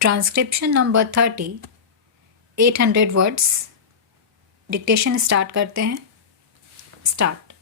Transcription number 30 800 words dictation start करते हैं. Start.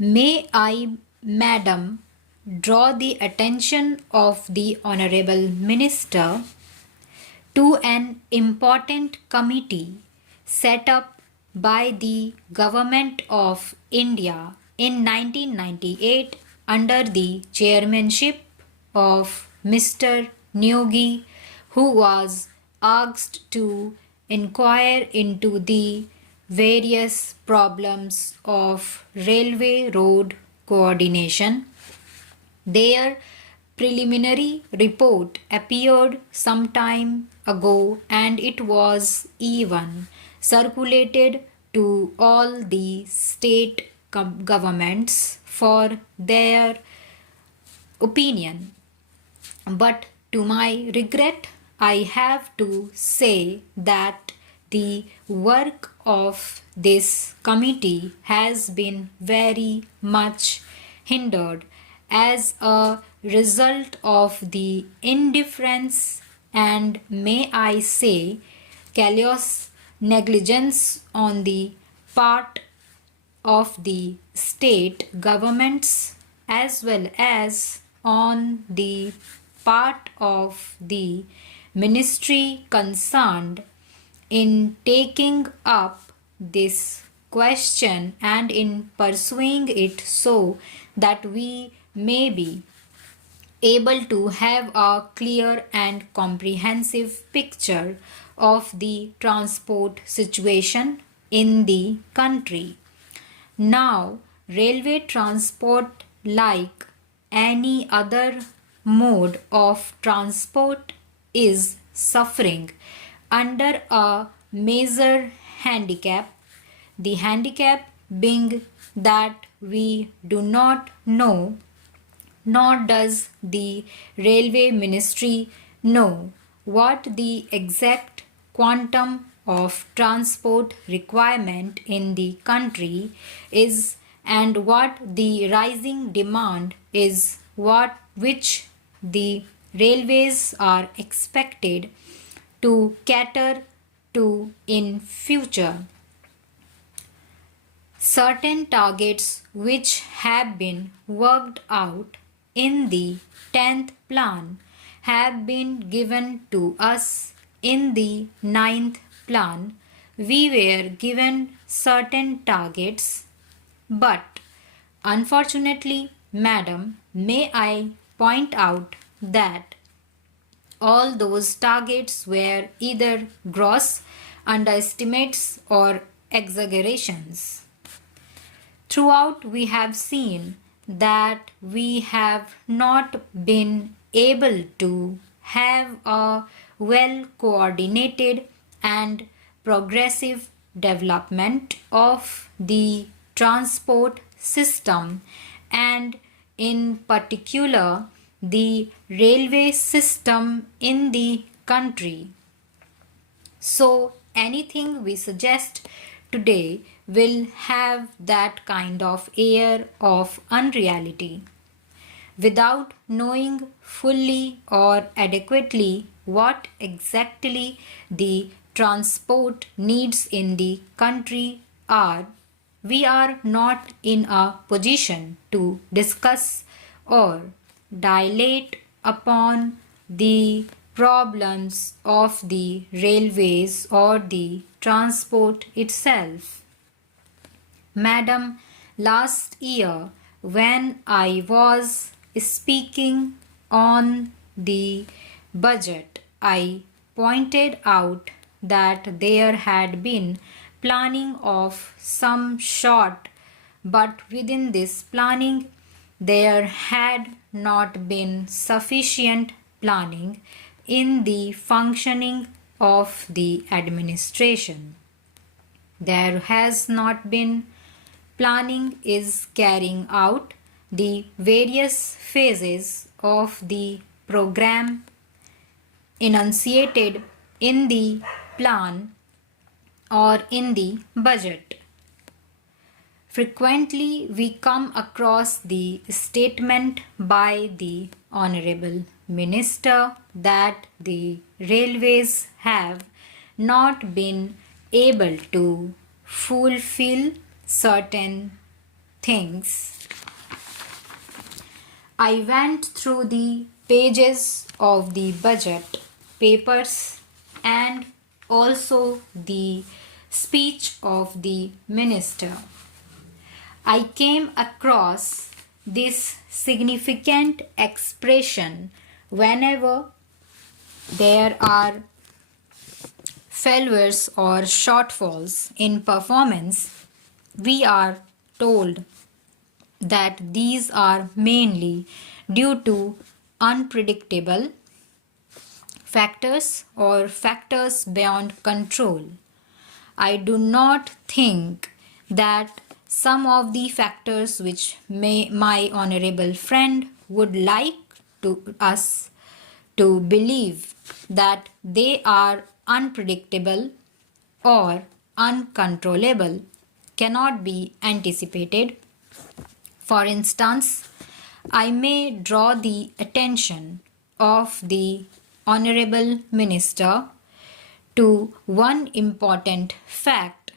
May I madam draw the attention of the honorable minister to an important committee set up by the government of India in 1998 under the chairmanship of Mr. Nyogi, who was asked to inquire into the various problems of railway road coordination. Their preliminary report appeared some time ago and it was even circulated to all the state governments for their opinion. But to my regret, I have to say that the work of this committee has been very much hindered as a result of the indifference and, may I say, callous negligence on the part of the state governments as well as on the part of the ministry concerned in taking up this question and in pursuing it so that we may be able to have a clear and comprehensive picture of the transport situation in the country. Now, railway transport, like any other mode of transport, is suffering under a major handicap. The handicap being that we do not know, nor does the railway ministry know, what the exact quantum of transport requirement in the country is and what the rising demand is, which the railways are expected to cater to in future. Certain targets which have been worked out in the 10th plan have been given to us in the 9th plan. We were given certain targets, but unfortunately, madam, may I point out that all those targets were either gross underestimates or exaggerations. Throughout, we have seen that we have not been able to have a well coordinated and progressive development of the transport system, and in particular the railway system in the country. So anything we suggest today will have that kind of air of unreality. Without knowing fully or adequately what exactly the transport needs in the country are, we are not in a position to discuss or dilate upon the problems of the railways or the transport itself. Madam, last year when I was speaking on the budget, I pointed out that there had been planning of some sort, but within this planning there had not been sufficient planning in the functioning of the administration. There has not been planning is carrying out the various phases of the program enunciated in the plan or in the budget. Frequently, we come across the statement by the Honorable minister that the railways have not been able to fulfill certain things. I went through the pages of the budget papers and also the speech of the minister. I came across this significant expression: whenever there are failures or shortfalls in performance, we are told that these are mainly due to unpredictable factors or factors beyond control. I do not think that some of the factors which my honorable friend would like to us to believe that they are unpredictable or uncontrollable cannot be anticipated. For instance, I may draw the attention of the Honorable Minister to one important fact,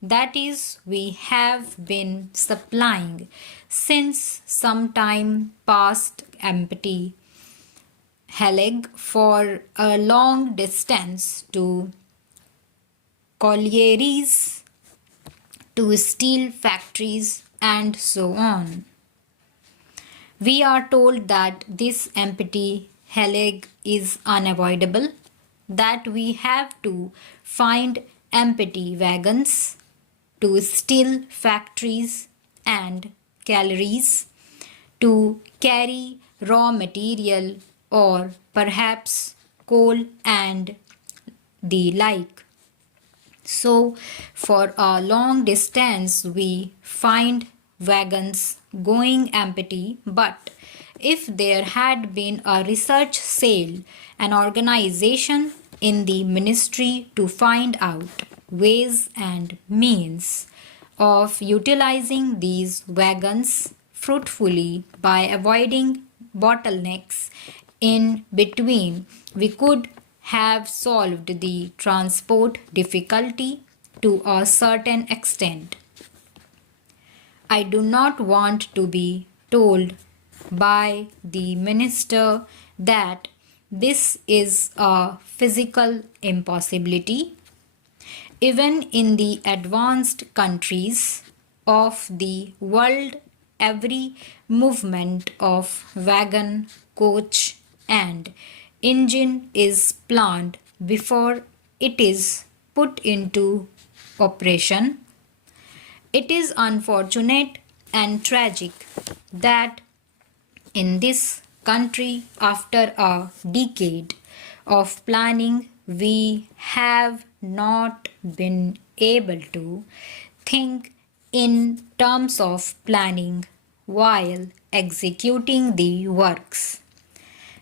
that is, we have been supplying since some time past empty halag for a long distance to collieries, to steel factories, and so on. We are told that this empty halag is unavoidable, that we have to find empty wagons to steel factories and galleries to carry raw material or perhaps coal and the like. So, for a long distance, we find wagons going empty, but if there had been a research cell, an organization in the ministry to find out ways and means of utilizing these wagons fruitfully by avoiding bottlenecks in between, we could have solved the transport difficulty to a certain extent. I do not want to be told by the minister that this is a physical impossibility. Even in the advanced countries of the world, every movement of wagon, coach, and engine is planned before it is put into operation. It is unfortunate and tragic that in this country, after a decade of planning, we have not been able to think in terms of planning while executing the works.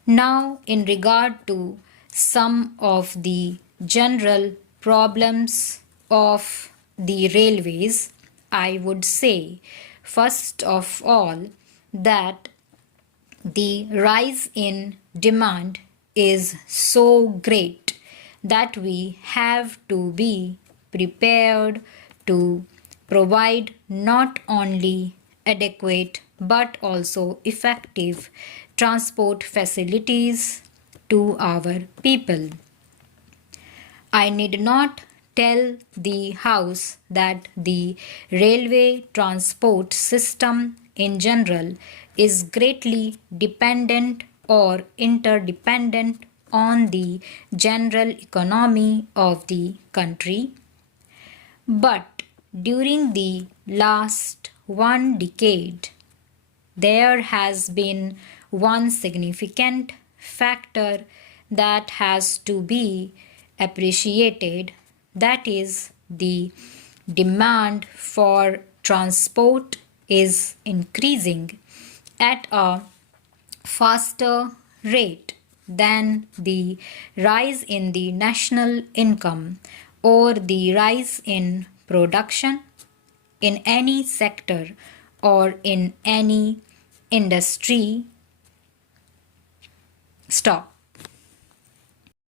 Now, in regard to some of the general problems of the railways, I would say, first of all, that the rise in demand is so great that we have to be prepared to provide not only adequate but also effective transport facilities to our people. I need not tell the House that the railway transport system in general is greatly dependent or interdependent on the general economy of the country. But during the last 1 decade, there has been one significant factor that has to be appreciated, that is, the demand for transport is increasing at a faster rate than the rise in the national income or the rise in production in any sector or in any industry. stop.